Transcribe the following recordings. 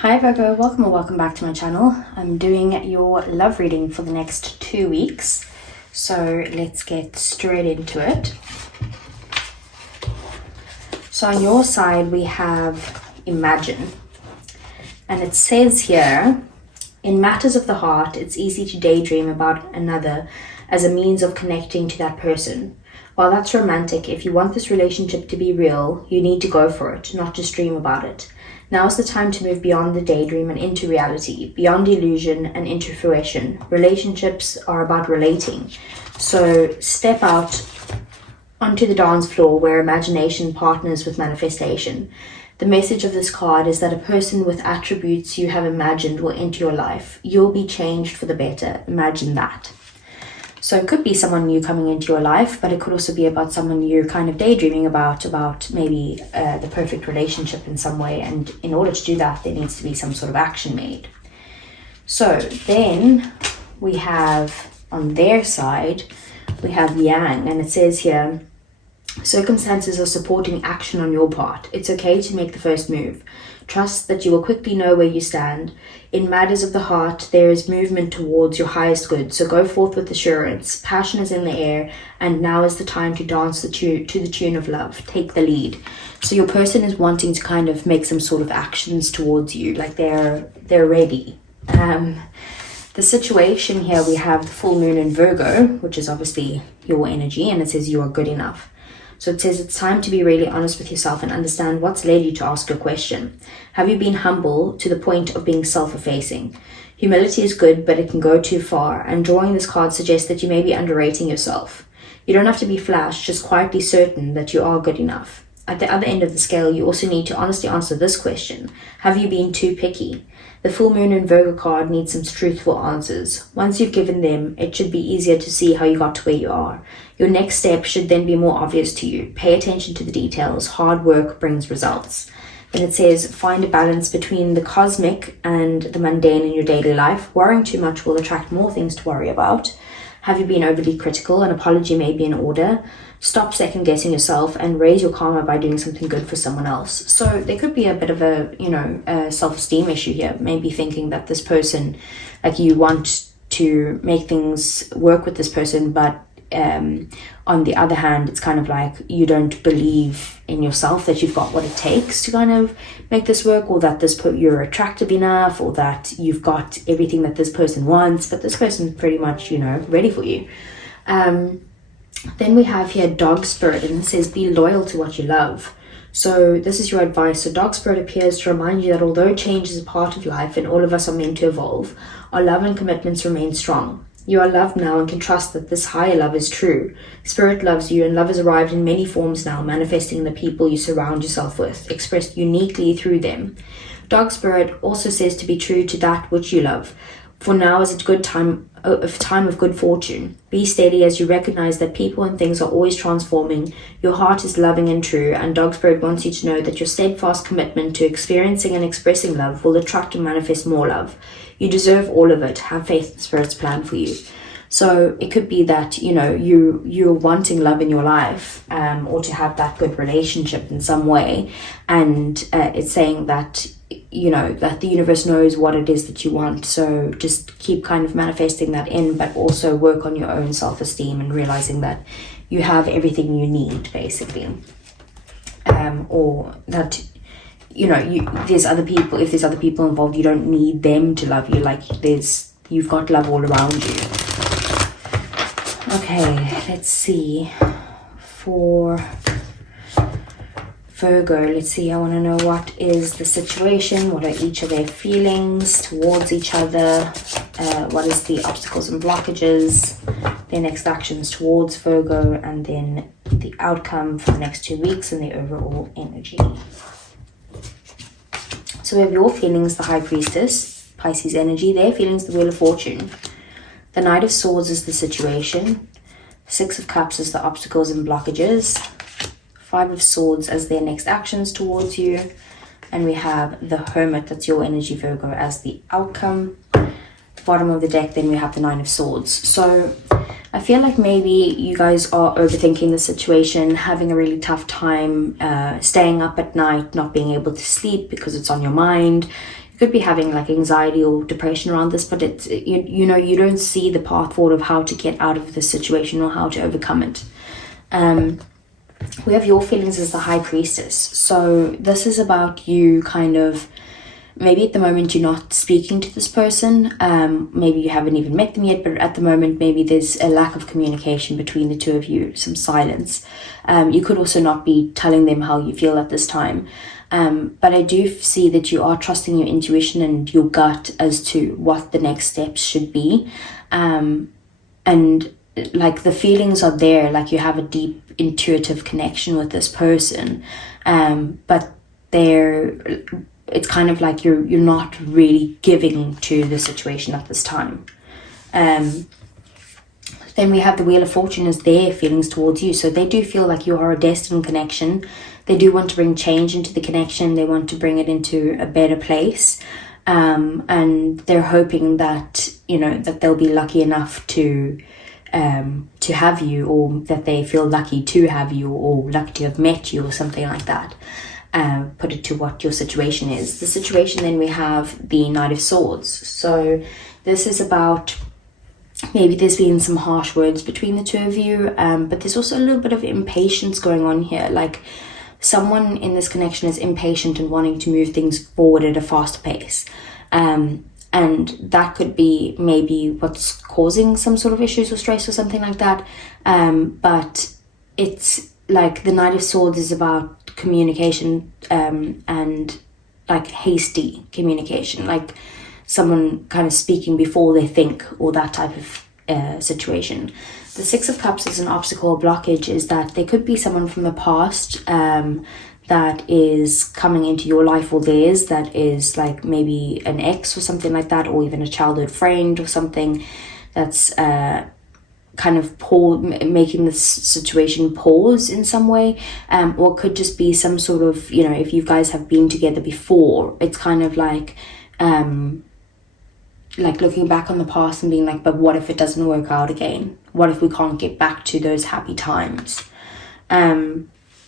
Hi Virgo, welcome or welcome back to my channel. I'm doing your love reading for the next 2 weeks. So let's get straight into it. So on your side we have Imagine. And it says here, in matters of the heart, it's easy to daydream about another as a means of connecting to that person. While that's romantic, if you want this relationship to be real, you need to go for it, not just dream about it. Now's the time to move beyond the daydream and into reality, beyond illusion and into fruition. Relationships are about relating. So step out onto the dance floor where imagination partners with manifestation. The message of this card is that a person with attributes you have imagined will enter your life. You'll be changed for the better. Imagine that. So it could be someone new coming into your life, but it could also be about someone you're kind of daydreaming about maybe the perfect relationship in some way. And in order to do that, there needs to be some sort of action made. So then we have on their side, we have Yang, and it says here, circumstances are supporting action on your part. It's okay to make the first move. Trust that you will quickly know where you stand. In matters of the heart, there is movement towards your highest good, so go forth with assurance. Passion is in the air, and now is the time to dance to the tune of love. Take the lead. So your person is wanting to kind of make some sort of actions towards you, like they're ready. The situation here, we have the full moon in Virgo, which is obviously your energy, and it says you are good enough. So it says it's time to be really honest with yourself and understand what's led you to ask a question. Have you been humble to the point of being self-effacing? Humility is good, but it can go too far, and drawing this card suggests that you may be underrating yourself. You don't have to be flash, just quietly certain that you are good enough. At the other end of the scale, you also need to honestly answer this question. Have you been too picky? The full moon in Virgo card needs some truthful answers. Once you've given them, it should be easier to see how you got to where you are. Your next step should then be more obvious to you. Pay attention to the details. Hard work brings results. Then it says, find a balance between the cosmic and the mundane in your daily life. Worrying too much will attract more things to worry about. Have you been overly critical? An apology may be in order. Stop second guessing yourself and raise your karma by doing something good for someone else. So there could be a bit of a self-esteem issue here. Maybe thinking that this person, like you want to make things work with this person, but on the other hand, it's kind of like you don't believe in yourself that you've got what it takes to kind of make this work, or that you're attractive enough, or that you've got everything that this person wants, but this person's pretty much, ready for you. Then we have here Dog Spirit, and it says be loyal to what you love. So this is your advice. So Dog Spirit appears to remind you that although change is a part of life and all of us are meant to evolve, our love and commitments remain strong. You are loved now and can trust that this higher love is true. Spirit loves you, and love has arrived in many forms now, manifesting in the people you surround yourself with, expressed uniquely through them. Dog Spirit also says to be true to that which you love. For now is a good time of good fortune. Be steady as you recognize that people and things are always transforming. Your heart is loving and true, and Dog Spirit wants you to know that your steadfast commitment to experiencing and expressing love will attract and manifest more love. You deserve all of it. Have faith in Spirit's plan for you. So it could be that, you're wanting love in your life, or to have that good relationship in some way. And it's saying that, that the universe knows what it is that you want. So just keep kind of manifesting that in, but also work on your own self-esteem and realizing that you have everything you need, basically. Or that, there's other people, if there's other people involved, you don't need them to love you. Like you've got love all around you. Okay, let's see. For Virgo, let's see. I want to know what is the situation. What are each of their feelings towards each other? What is the obstacles and blockages? Their next actions towards Virgo, and then the outcome for the next 2 weeks and the overall energy. So we have your feelings, the High Priestess, Pisces energy. Their feelings, the Wheel of Fortune. The Knight of Swords is the situation. Six of Cups is the obstacles and blockages. Five of Swords as their next actions towards you. And we have the Hermit, that's your energy, Virgo, as the outcome. Bottom of the deck, then we have the Nine of Swords. So I feel like maybe you guys are overthinking the situation, having a really tough time staying up at night, not being able to sleep because it's on your mind. you could be having like anxiety or depression around this, but it's, you know, you don't see the path forward of how to get out of this situation or how to overcome it. We have your feelings as the High Priestess. So this is about you kind of, maybe at the moment you're not speaking to this person, maybe you haven't even met them yet, but at the moment maybe there's a lack of communication between the two of you, some silence. You could also not be telling them how you feel at this time. But I do see that you are trusting your intuition and your gut as to what the next steps should be. And like the feelings are there, like you have a deep intuitive connection with this person. But it's kind of like you're not really giving to the situation at this time. Then we have the Wheel of Fortune as their feelings towards you. So they do feel like you are a destined connection. They do want to bring change into the connection. They want to bring it into a better place. And they're hoping that, you know, that they'll be lucky enough to have you, or that they feel lucky to have you, or lucky to have met you, or something like that. Put it to what your situation is. The situation, then we have the Knight of Swords. So this is about, maybe there's been some harsh words between the two of you, but there's also a little bit of impatience going on here. Like someone in this connection is impatient and wanting to move things forward at a faster pace. And that could be maybe what's causing some sort of issues or stress or something like that. But it's like the Knight of Swords is about communication, and like hasty communication, like someone kind of speaking before they think, or that type of situation. The Six of Cups is an obstacle or blockage, is that there could be someone from the past that is coming into your life, or theirs, that is like maybe an ex or something like that, or even a childhood friend or something that's kind of making this situation pause in some way, or it could just be some sort of, you know, if you guys have been together before, it's kind of like looking back on the past and being like, but what if it doesn't work out again? What if we can't get back to those happy times?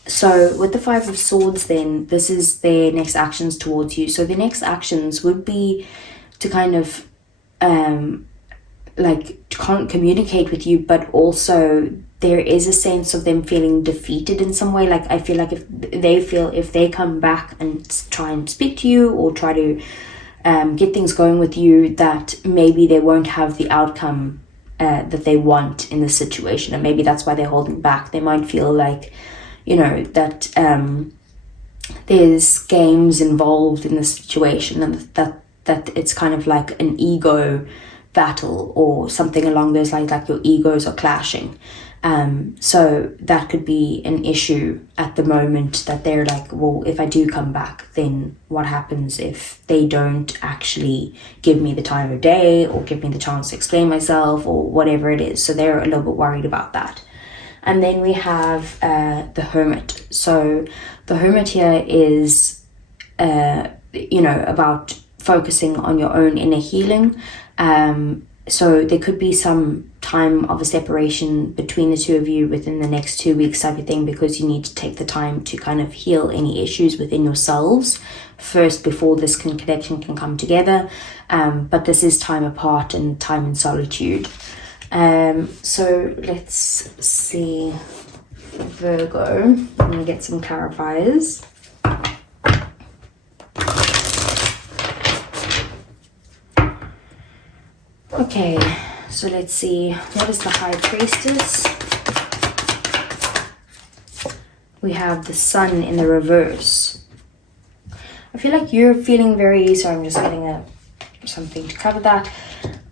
So with the Five of Swords, then this is their next actions towards you. So the next actions would be to kind of can't communicate with you, but also there is a sense of them feeling defeated in some way. Like I feel like if they come back and try and speak to you, or try to get things going with you, that maybe they won't have the outcome that they want in the situation, and maybe that's why they're holding back. They might feel like, you know, that there's games involved in the situation, and that it's kind of like an ego battle or something along those lines, like your egos are clashing. So that could be an issue at the moment, that they're like, well, if I do come back, then what happens if they don't actually give me the time of day, or give me the chance to explain myself, or whatever it is. So they're a little bit worried about that. And then we have the Hermit. So the Hermit here is, you know, about focusing on your own inner healing. So there could be some time of a separation between the two of you within the next 2 weeks type of thing, because you need to take the time to kind of heal any issues within yourselves first before this connection can come together. But this is time apart and time in solitude. So let's see, Virgo, I'm going to get some clarifiers. Okay, so let's see, what is the High Priestess? We have the Sun in the reverse. I feel like you're feeling very, so I'm just getting something to cover that.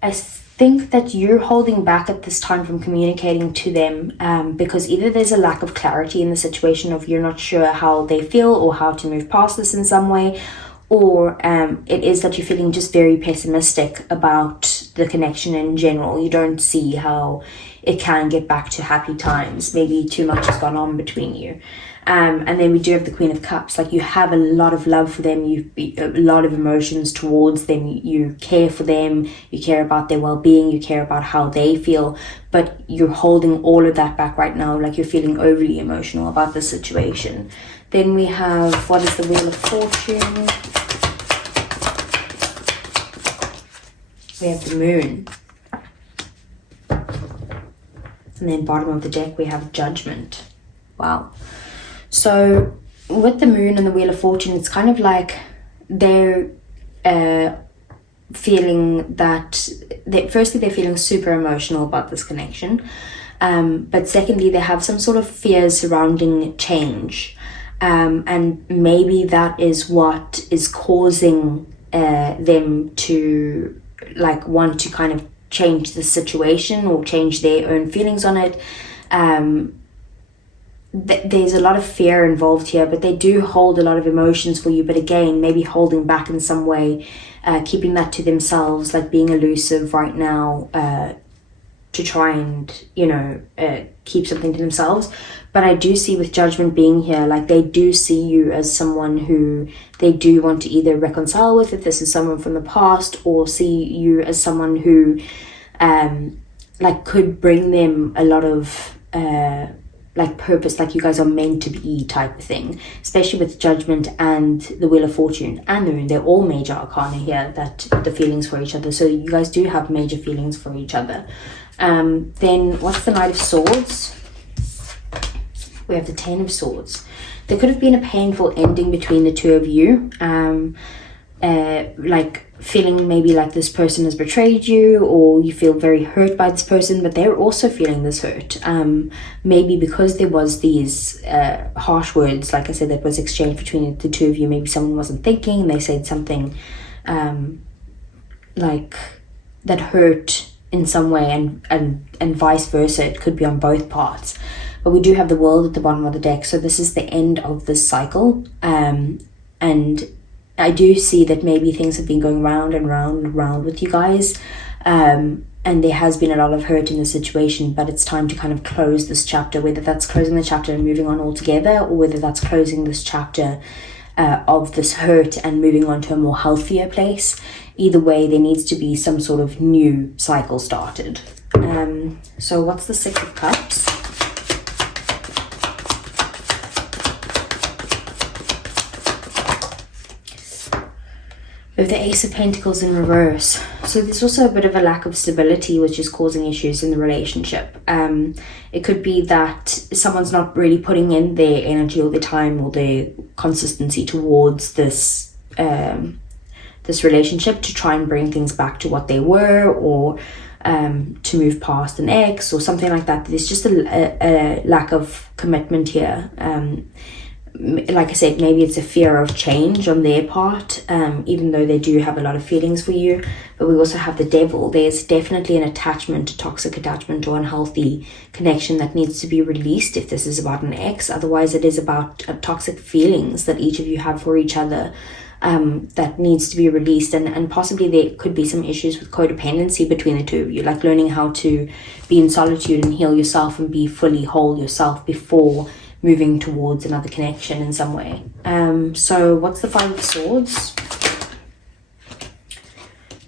I think that you're holding back at this time from communicating to them, because either there's a lack of clarity in the situation, of you're not sure how they feel or how to move past this in some way, or it is that you're feeling just very pessimistic about the connection in general. You don't see how it can get back to happy times. Maybe too much has gone on between you. And then we do have the Queen of Cups. Like, you have a lot of love for them, a lot of emotions towards them, you care for them, you care about their well-being, you care about how they feel, but you're holding all of that back right now. Like, you're feeling overly emotional about the situation. Then we have, what is the Wheel of Fortune? we have the Moon. And then bottom of the deck, we have Judgment. Wow. So with the Moon and the Wheel of Fortune, it's kind of like they're feeling that, firstly, they're feeling super emotional about this connection. But secondly, they have some sort of fears surrounding change. And maybe that is what is causing them to like want to kind of change the situation or change their own feelings on it. There's a lot of fear involved here, but they do hold a lot of emotions for you, but again, maybe holding back in some way, keeping that to themselves, like being elusive right now, to try and, you know, keep something to themselves. But I do see with Judgment being here, like they do see you as someone who they do want to either reconcile with, if this is someone from the past, or see you as someone who like could bring them a lot of like purpose, like you guys are meant to be type of thing, especially with Judgment and the Wheel of Fortune and the Moon. They're all major arcana here, that the feelings for each other, so you guys do have major feelings for each other. Then what's the Knight of Swords? We have the Ten of Swords. There could have been a painful ending between the two of you, like feeling maybe like this person has betrayed you, or you feel very hurt by this person, but they're also feeling this hurt. Maybe because there was these harsh words, like I said, that was exchanged between the two of you. Maybe someone wasn't thinking and they said something like that hurt in some way, and vice versa. It could be on both parts. But we do have the World at the bottom of the deck, so this is the end of this cycle. And I do see that maybe things have been going round and round and round with you guys, and there has been a lot of hurt in the situation, but it's time to kind of close this chapter, whether that's closing the chapter and moving on altogether, or whether that's closing this chapter of this hurt and moving on to a more healthier place. Either way, there needs to be some sort of new cycle started. So what's the Six of Cups? With the Ace of Pentacles in reverse. So there's also a bit of a lack of stability, which is causing issues in the relationship. It could be that someone's not really putting in their energy or their time or their consistency towards this this relationship to try and bring things back to what they were, or to move past an ex or something like that. There's just a lack of commitment here. Like I said, maybe it's a fear of change on their part, even though they do have a lot of feelings for you. But we also have the Devil. There's definitely an attachment, a toxic attachment or unhealthy connection that needs to be released if this is about an ex. Otherwise, it is about toxic feelings that each of you have for each other, that needs to be released. And possibly there could be some issues with codependency between the two of you, like learning how to be in solitude and heal yourself and be fully whole yourself before moving towards another connection in some way. So what's the Five of Swords?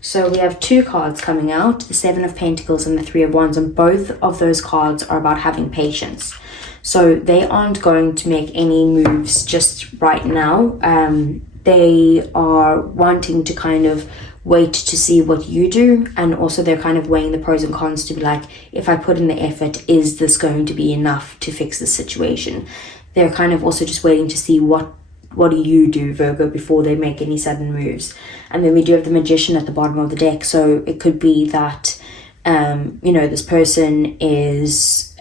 So we have two cards coming out, the Seven of Pentacles and the Three of Wands, and both of those cards are about having patience. So they aren't going to make any moves just right now. They are wanting to kind of wait to see what you do, and also they're kind of weighing the pros and cons to be like, if I put in the effort, is this going to be enough to fix the situation? They're kind of also just waiting to see what do you do, Virgo, before they make any sudden moves. And then we do have the Magician at the bottom of the deck, so it could be that you know, this person is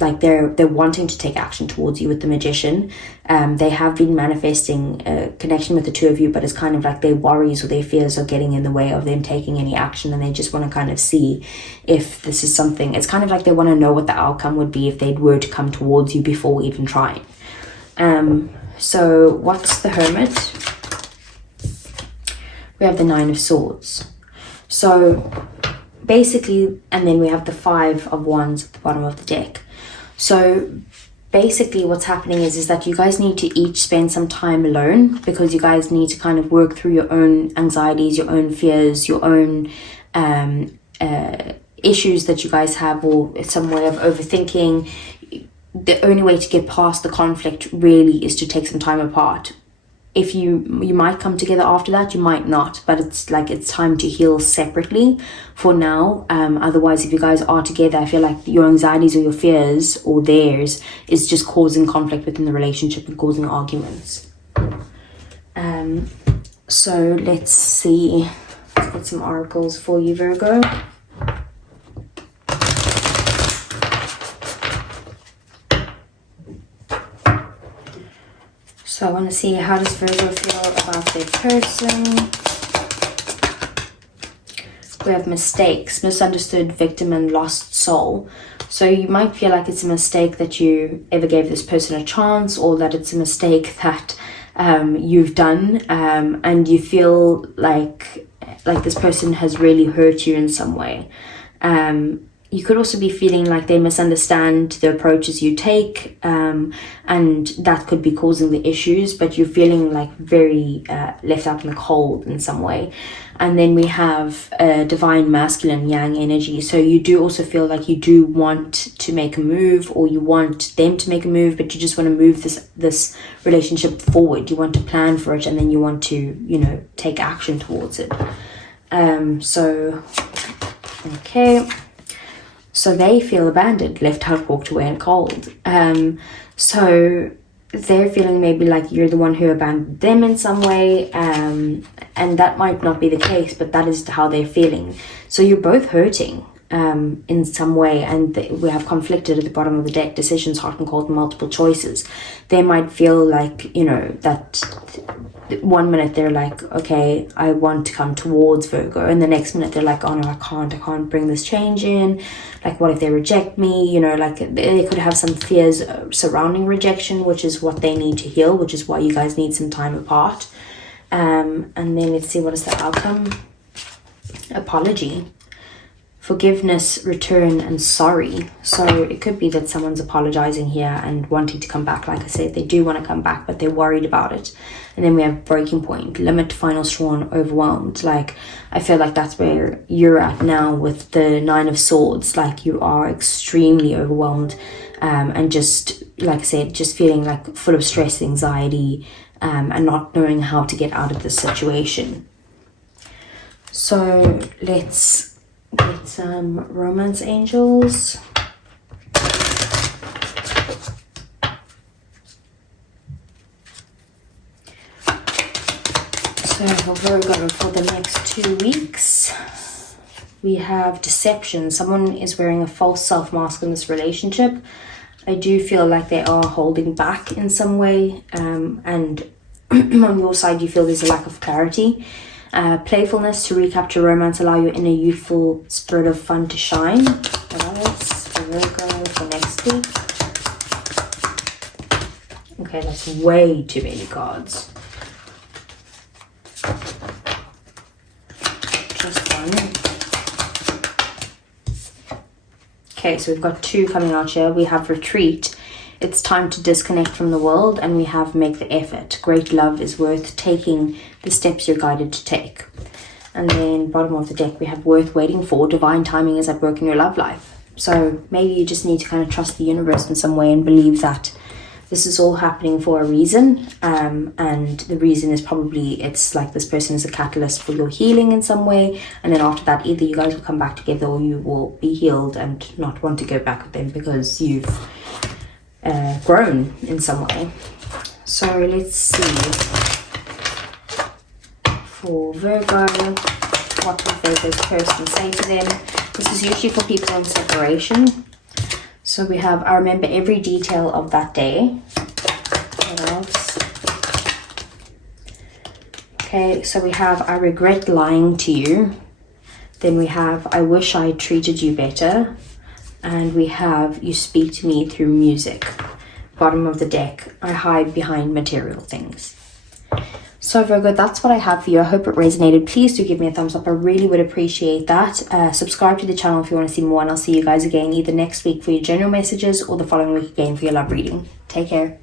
like they're wanting to take action towards you with the Magician. They have been manifesting a connection with the two of you, but it's kind of like their worries or their fears are getting in the way of them taking any action, and they just want to kind of see if this is something. It's kind of like they want to know what the outcome would be if they were to come towards you before even trying. So what's the Hermit? We have the Nine of Swords. So basically, and then we have the Five of Wands at the bottom of the deck. So basically what's happening is that you guys need to each spend some time alone, because you guys need to kind of work through your own anxieties, your own fears, your own issues that you guys have, or some way of overthinking. The only way to get past the conflict really is to take some time apart, if you might come together after that, you might not, but it's like it's time to heal separately for now. Otherwise, if you guys are together, I feel like your anxieties or your fears or theirs is just causing conflict within the relationship and causing arguments. So let's see. Let's get some oracles for you, Virgo. So I want to see, how does Virgo feel about their person? We have mistakes, misunderstood, victim, and lost soul. So you might feel like it's a mistake that you ever gave this person a chance, or that it's a mistake that you've done, and you feel like this person has really hurt you in some way. You could also be feeling like they misunderstand the approaches you take, and that could be causing the issues, but you're feeling like very left out in the cold in some way. And then we have divine masculine yang energy. So you do also feel like you do want to make a move, or you want them to make a move, but you just want to move this relationship forward. You want to plan for it, and then you want to, you know, take action towards it. So they feel abandoned, left out, walked away, and cold. So they're feeling maybe like you're the one who abandoned them in some way, and that might not be the case, but that is how they're feeling. So you're both hurting in some way, and we have conflicted at the bottom of the deck, decisions, hot and cold, multiple choices. They might feel like, you know, that 1 minute they're like, okay, I want to come towards Virgo, and the next minute they're like, oh no, I can't bring this change in. Like, what if they reject me? You know, like they could have some fears surrounding rejection, which is what they need to heal, which is why you guys need some time apart. And then let's see, what is the outcome? Apology, forgiveness, return, and sorry. So it could be that someone's apologizing here and wanting to come back. Like I said, they do want to come back, but they're worried about it. And then we have breaking point, limit, final straw, and overwhelmed. Like, I feel like that's where you're at now with the 9 of Swords. Like, you are extremely overwhelmed, and just, like I said, just feeling like full of stress, anxiety, and not knowing how to get out of this situation. So let's get some romance angels. So for Virgo, for the next 2 weeks, we have deception. Someone is wearing a false self mask in this relationship. I do feel like they are holding back in some way, and on your side you feel there's a lack of clarity. Playfulness to recapture romance, allow your inner youthful spirit of fun to shine. What else for Virgo for next week? Okay, that's way too many cards. Just one. Okay, so we've got 2 coming out here. We have retreat. It's time to disconnect from the world, and we have make the effort. Great love is worth taking the steps you're guided to take. And then bottom of the deck, we have worth waiting for. Divine timing is at work in your love life. So maybe you just need to kind of trust the universe in some way and believe that this is all happening for a reason. And the reason is probably it's like this person is a catalyst for your healing in some way. And then after that, either you guys will come back together, or you will be healed and not want to go back with them because you've grown in some way. So let's see, for Virgo, what would Virgo's person say to them? This is usually for people in separation. So we have, I remember every detail of that day. What else? Okay, so we have, I regret lying to you. Then we have, I wish I treated you better. And we have, you speak to me through music. Bottom of the deck, I hide behind material things. So Virgo, that's what I have for you. I hope it resonated. Please do give me a thumbs up. I really would appreciate that. Subscribe to the channel if you want to see more, and I'll see you guys again either next week for your general messages or the following week again for your love reading. Take care.